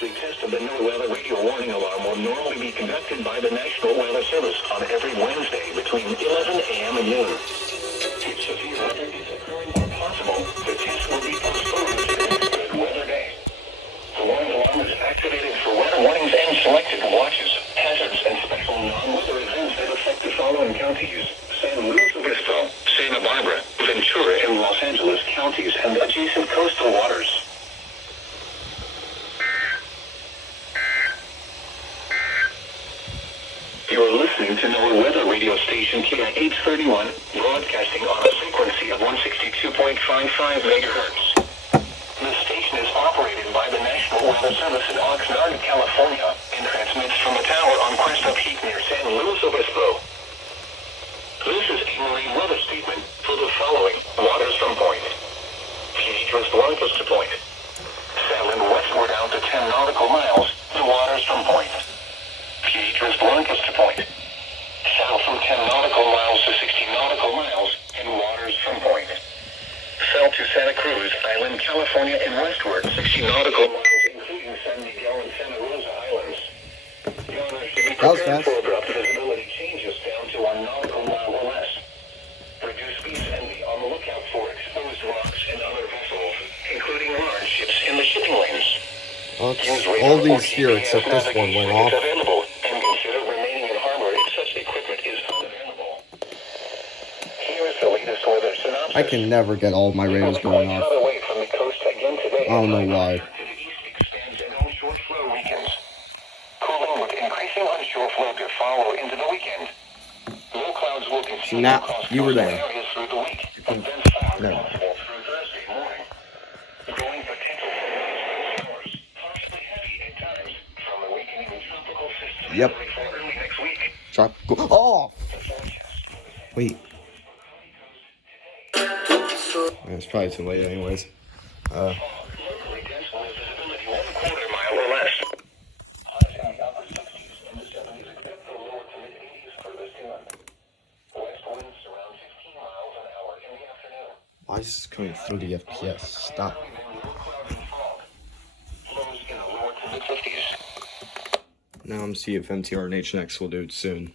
weekly test of the NOAA weather radio warning alarm will normally be conducted by the National Weather Service on every Wednesday between 11 a.m. and noon. If severe weather is occurring or possible, the test will be postponed to the next good weather day. The warning alarm is activated for weather warnings and selected watches, hazards, and special non-weather events that affect the following counties: San Luis Obispo, Santa Barbara, Ventura, and Los Angeles counties and adjacent coastal waters. You're listening to NOAA weather radio station KI-831, broadcasting on a frequency of 162.55 megahertz. The station is operated by the National Weather Service in Oxnard, California, and transmits from a tower on Cresta Peak near San Luis Obispo. This is a marine weather statement for the following waters from point: Piedras Blancas to point. Sailing westward out to 10 nautical miles, the waters from point. Piedras Blancas to point. South from 10 nautical miles to 60 nautical miles, and waters from point. South to Santa Cruz Island, California, and westward 60 nautical miles, including San Miguel and Santa Rosa Islands. The owners should be prepared for abrupt visibility changes down to 1 nautical mile or less. Reduce speeds and be on the lookout for exposed rocks and other vessels, including large ships in the shipping lanes. All these here except this one went off. Available, and consider remaining in harbor if such equipment is unavailable. Here is the latest weather synopsis. I can never get all of my radios going off. Away from the coast again today. I don't know why. To the east extends and onshore flow weakens. Cooling with increasing onshore flow to follow into the weekend. Low clouds will continue Now, across you were coastal there. areas through the week, but then fog No. possible through Thursday morning. Growing potential for showers, possibly heavy at times, from a weakening tropical system. Yep. For early next week. Tropical. Oh! Wait. It's probably too late anyways. Locally dense with visibility 1/4 mile or less. Highs in the upper 60s and the 70s, except for lower to mid 80s furthest inland. West winds around 15 miles an hour in the afternoon. Why is this coming 30 FPS? Stop. Lows in the lower to mid 50s. Now I'm seeing if MTR and HNX will do it soon.